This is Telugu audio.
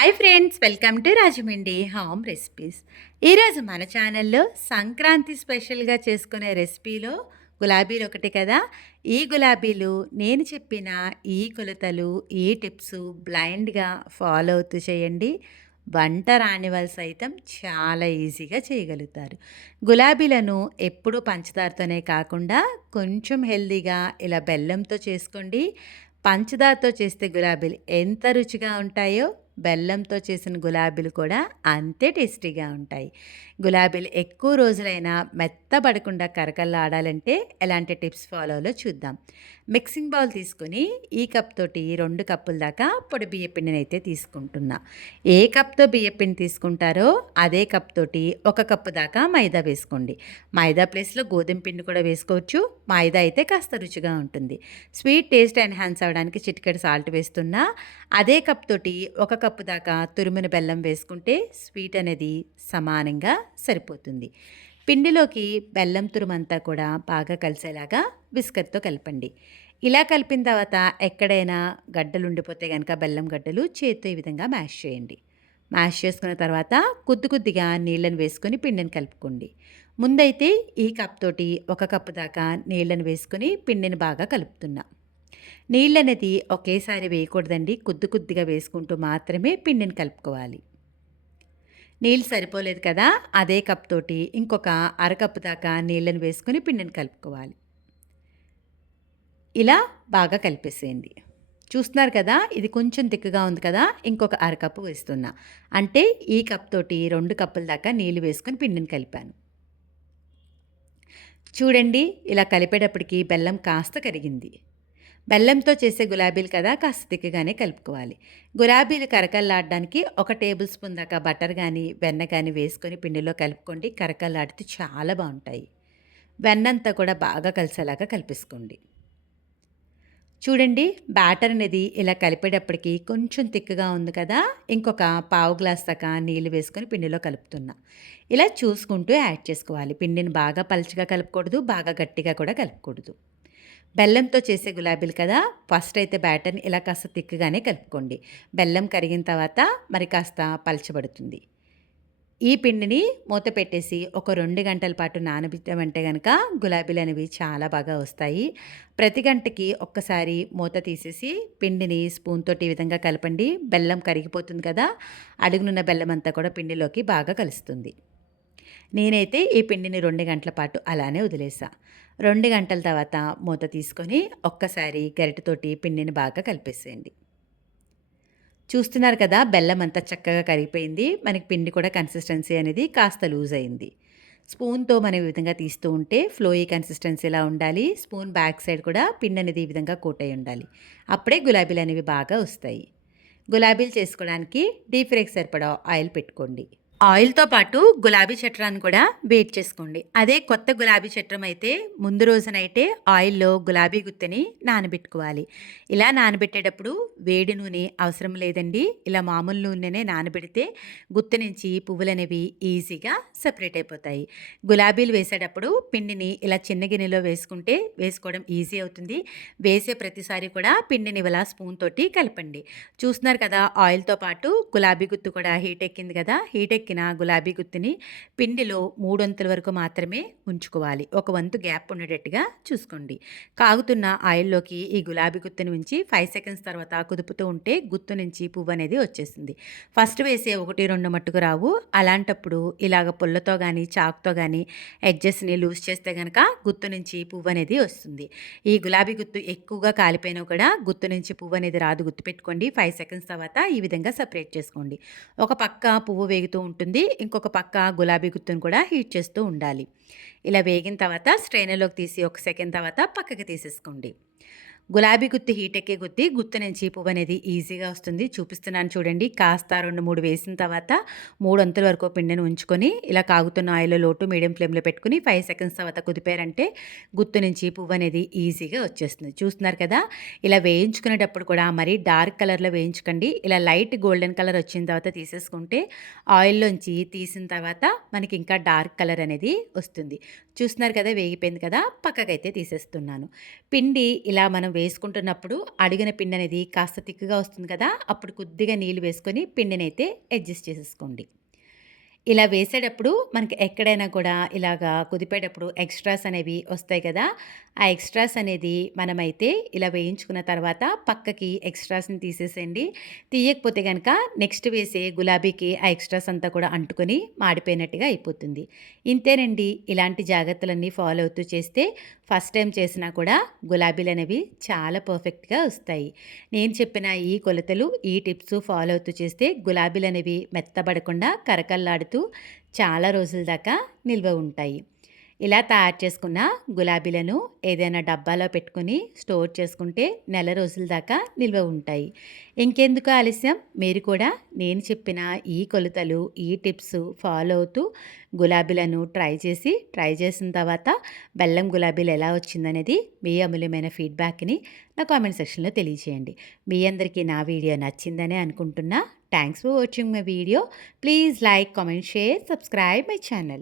Hi friends welcome to Rajahmundry home recipes ఈరోజు మన ఛానల్లో సంక్రాంతి స్పెషల్గా చేసుకునే రెసిపీలో గులాబీలు ఒకటి కదా ఈ గులాబీలు నేను చెప్పిన ఈ కొలతలు ఈ టిప్స్ బ్లైండ్గా ఫాలో అవుతూ చేయండి వంట రాని వాళ్ళు సైతం చాలా ఈజీగా చేయగలుగుతారు గులాబీలను ఎప్పుడూ పంచదారతోనే కాకుండా కొంచెం హెల్దీగా ఇలా బెల్లంతో చేసుకోండి పంచదారతో చేస్తే గులాబీలు ఎంత రుచిగా ఉంటాయో బెల్లంతో చేసిన గులాబీలు కూడా అంతే టేస్టీగా ఉంటాయి గులాబీలు ఎక్కువ రోజులైనా మెత్తబడకుండా కరకల్లాడాలంటే ఎలాంటి టిప్స్ ఫాలోలో చూద్దాం మిక్సింగ్ బౌల్ తీసుకుని ఈ కప్ తోటి రెండు కప్పుల దాకా పొడి బియ్య పిండిని అయితే తీసుకుంటున్నా ఏ కప్తో బియ్య పిండి తీసుకుంటారో అదే కప్ తోటి ఒక కప్పు దాకా మైదా వేసుకోండి మైదా ప్లేస్లో గోధుమ పిండి కూడా వేసుకోవచ్చు మైదా అయితే కాస్త రుచిగా ఉంటుంది స్వీట్ టేస్ట్ ఎన్హాన్స్ అవ్వడానికి చిటికెడు సాల్ట్ వేస్తున్నా అదే కప్ తోటి ఒక కప్ కప్పు దాకా తురుమిన బెల్లం వేసుకుంటే స్వీట్ అనేది సమానంగా సరిపోతుంది పిండిలోకి బెల్లం తురుమంతా కూడా బాగా కలిసేలాగా బిస్కెట్తో కలపండి ఇలా కలిపిన తర్వాత ఎక్కడైనా గడ్డలు ఉండిపోతే కనుక బెల్లం గడ్డలు చేతితో ఈ విధంగా మ్యాష్ చేయండి మ్యాష్ చేసుకున్న తర్వాత కొద్ది కొద్దిగా నీళ్ళని వేసుకొని పిండిని కలుపుకోండి ముందైతే ఈ కప్ తోటి ఒక కప్పు దాకా నీళ్ళని వేసుకొని పిండిని బాగా కలుపుతున్నాం నీళ్ళనేది ఒకేసారి వేయకూడదండి కొద్ది కొద్దిగా వేసుకుంటూ మాత్రమే పిండిని కలుపుకోవాలి నీళ్ళు సరిపోలేదు కదా అదే కప్ తోటి ఇంకొక అరకప్పు దాకా నీళ్ళని వేసుకుని పిండిని కలుపుకోవాలి ఇలా బాగా కలిపేసేయండి చూస్తున్నారు కదా ఇది కొంచెం దిక్కుగా ఉంది కదా ఇంకొక అరకప్పు వేస్తున్నా అంటే ఈ కప్ తోటి రెండు కప్పుల దాకా నీళ్ళు వేసుకొని పిండిని కలిపాను చూడండి ఇలా కలిపేటప్పటికి బెల్లం కాస్త కరిగింది బెల్లంతో చేసే గులాబీలు కదా కాస్త తిక్కగానే కలుపుకోవాలి గులాబీలు కరకల్లాడడానికి ఒక టేబుల్ స్పూన్ దాకా బటర్ కానీ వెన్న కానీ వేసుకొని పిండిలో కలుపుకోండి కరకల్లాడితే చాలా బాగుంటాయి వెన్నంతా కూడా బాగా కలిసేలాగా కలిపేసుకోండి చూడండి బ్యాటర్ అనేది ఇలా కలిపేటప్పటికి కొంచెం తిక్కగా ఉంది కదా ఇంకొక పావు గ్లాస్ దాకా నీళ్ళు వేసుకొని పిండిలో కలుపుతున్నా ఇలా చూసుకుంటూ యాడ్ చేసుకోవాలి పిండిని బాగా పలచగా కలపకూడదు బాగా గట్టిగా కూడా కలపకూడదు బెల్లంతో చేసే గులాబీలు కదా ఫస్ట్ అయితే బ్యాటర్ని ఇలా కాస్త తిక్కుగానే కలుపుకోండి బెల్లం కరిగిన తర్వాత మరి కాస్త పలచబడుతుంది ఈ పిండిని మూత పెట్టేసి ఒక రెండు గంటల పాటు అంటే కనుక గులాబీలు అనేవి చాలా బాగా వస్తాయి ప్రతి గంటకి ఒక్కసారి మూత తీసేసి పిండిని స్పూన్తో ఈ విధంగా కలపండి బెల్లం కరిగిపోతుంది కదా అడుగునున్న బెల్లం అంతా కూడా పిండిలోకి బాగా కలుస్తుంది నేనైతే ఈ పిండిని రెండు గంటల పాటు అలానే వదిలేసా రెండు గంటల తర్వాత మూత తీసుకొని ఒక్కసారి గరిటతోటి పిండిని బాగా కలిపేసేయండి చూస్తున్నారు కదా బెల్లం అంతా చక్కగా కరిగిపోయింది మనకి పిండి కూడా కన్సిస్టెన్సీ అనేది కాస్త లూజ్ అయింది స్పూన్తో మనం ఈ విధంగా తీస్తూ ఉంటే ఫ్లోయీ కన్సిస్టెన్సీ ఎలా ఉండాలి స్పూన్ బ్యాక్ సైడ్ కూడా పిండి అనేది ఈ విధంగా కోట్ అయి ఉండాలి అప్పుడే గులాబీలు అనేవి బాగా వస్తాయి గులాబీలు చేసుకోవడానికి డీప్ ఫ్రైకి సరిపడా ఆయిల్ పెట్టుకోండి ఆయిల్తో పాటు గులాబీ చట్రాన్ని కూడా వేట్ చేసుకోండి అదే కొత్త గులాబీ చట్రం అయితే ముందు రోజునైతే ఆయిల్లో గులాబీ గుత్తిని నానబెట్టుకోవాలి ఇలా నానబెట్టేటప్పుడు వేడి నూనె అవసరం లేదండి ఇలా మామూలు నూనెనే నానబెడితే గుత్తి నుంచి పువ్వులు అనేవి ఈజీగా సపరేట్ అయిపోతాయి గులాబీలు వేసేటప్పుడు పిండిని ఇలా చిన్న గిన్నెలో వేసుకుంటే వేసుకోవడం ఈజీ అవుతుంది వేసే ప్రతిసారి కూడా పిండిని ఇలా స్పూన్ తోటి కలపండి చూస్తున్నారు కదా ఆయిల్తో పాటు గులాబీ గుత్తు కూడా హీట్ ఎక్కింది కదా హీట్ ఎక్కి చెక్కిన గులాబీ గుత్తిని పిండిలో మూడొంతుల వరకు మాత్రమే ఉంచుకోవాలి ఒక వంతు గ్యాప్ ఉండేటట్టుగా చూసుకోండి కాగుతున్న ఆయిల్లోకి ఈ గులాబీ గుత్తిని ఉంచి ఫైవ్ సెకండ్స్ తర్వాత కుదుపుతూ ఉంటే గుత్తు నుంచి పువ్వు అనేది వచ్చేసింది ఫస్ట్ వేసే ఒకటి రెండు మట్టుకు రావు అలాంటప్పుడు ఇలాగ పుల్లతో కానీ చాక్తో కానీ ఎడ్జెస్ని లూజ్ చేస్తే కనుక గుత్తు నుంచి పువ్వు అనేది వస్తుంది ఈ గులాబీ గుత్తు ఎక్కువగా కాలిపోయినా కూడా గుత్తు నుంచి పువ్వు అనేది రాదు గుర్తుపెట్టుకోండి ఫైవ్ సెకండ్స్ తర్వాత ఈ విధంగా సపరేట్ చేసుకోండి ఒక పక్క పువ్వు వేగుతూ ఉంటుంది ఉంటుంది ఇంకొక పక్క గులాబీ గుత్తును కూడా హీట్ చేస్తూ ఉండాలి ఇలా వేగిన తర్వాత స్ట్రైనర్లోకి తీసి ఒక సెకండ్ తర్వాత పక్కకి తీసేసుకోండి గులాబీ గుత్తి హీట్ ఎక్కే గుత్తి గుత్తు నుంచి పువ్వు అనేది ఈజీగా వస్తుంది చూపిస్తున్నాను చూడండి కాస్త రెండు మూడు వేసిన తర్వాత మూడు అంతల వరకు పిండిని ఉంచుకొని ఇలా కాగుతున్న ఆయిల్లో లోటు మీడియం ఫ్లేమ్లో పెట్టుకుని ఫైవ్ సెకండ్స్ తర్వాత కుదిపారంటే గుత్తు నుంచి పువ్వు అనేది ఈజీగా వచ్చేస్తుంది చూస్తున్నారు కదా ఇలా వేయించుకునేటప్పుడు కూడా మరి డార్క్ కలర్లో వేయించుకోండి ఇలా లైట్ గోల్డెన్ కలర్ వచ్చిన తర్వాత తీసేసుకుంటే ఆయిల్లోంచి తీసిన తర్వాత మనకి ఇంకా డార్క్ కలర్ అనేది వస్తుంది చూస్తున్నారు కదా వేగిపోయింది కదా పక్కకైతే తీసేస్తున్నాను పిండి ఇలా మనం వేసుకుంటున్నప్పుడు అడిగిన పిండి అనేది కాస్త తిక్కుగా వస్తుంది కదా అప్పుడు కొద్దిగా నీళ్ళు వేసుకొని పిండిని అయితే అడ్జస్ట్ చేసేసుకోండి ఇలా వేసేటప్పుడు మనకి ఎక్కడైనా కూడా ఇలాగా కుదిపేటప్పుడు ఎక్స్ట్రాస్ అనేవి వస్తాయి కదా ఆ ఎక్స్ట్రాస్ అనేది మనమైతే ఇలా వేయించుకున్న తర్వాత పక్కకి ఎక్స్ట్రాస్ని తీసేసేయండి తీయకపోతే కనుక నెక్స్ట్ వేసే గులాబీకి ఆ ఎక్స్ట్రాస్ అంతా కూడా అంటుకొని మాడిపోయినట్టుగా అయిపోతుంది ఇంతేనండి ఇలాంటి జాగ్రత్తలన్నీ ఫాలో అవుతూ చేస్తే ఫస్ట్ టైం చేసినా కూడా గులాబీలు అనేవి చాలా పర్ఫెక్ట్గా వస్తాయి నేను చెప్పిన ఈ కొలతలు ఈ టిప్స్ ఫాలో అవుతూ చేస్తే గులాబీలు అనేవి మెత్తబడకుండా కరకల్లాడుతూ రోజు చాలా రోజుల దాకా నిల్వ ఉంటాయి ఇలా తయారు చేసుకున్న గులాబీలను ఏదైనా డబ్బాలో పెట్టుకుని స్టోర్ చేసుకుంటే నెల రోజుల దాకా నిల్వ ఉంటాయి ఇంకెందుకు ఆలస్యం మీరు కూడా నేను చెప్పిన ఈ కొలతలు ఈ టిప్స్ ఫాలో అవుతూ గులాబీలను ట్రై చేసి ట్రై చేసిన తర్వాత బెల్లం గులాబీలు ఎలా వచ్చిందనేది మీ అమూల్యమైన ఫీడ్బ్యాక్ని నా కామెంట్ సెక్షన్లో తెలియజేయండి మీ అందరికీ నా వీడియో నచ్చిందనే అనుకుంటున్నా Thanks for watching my video. Please like, comment, share, subscribe my channel.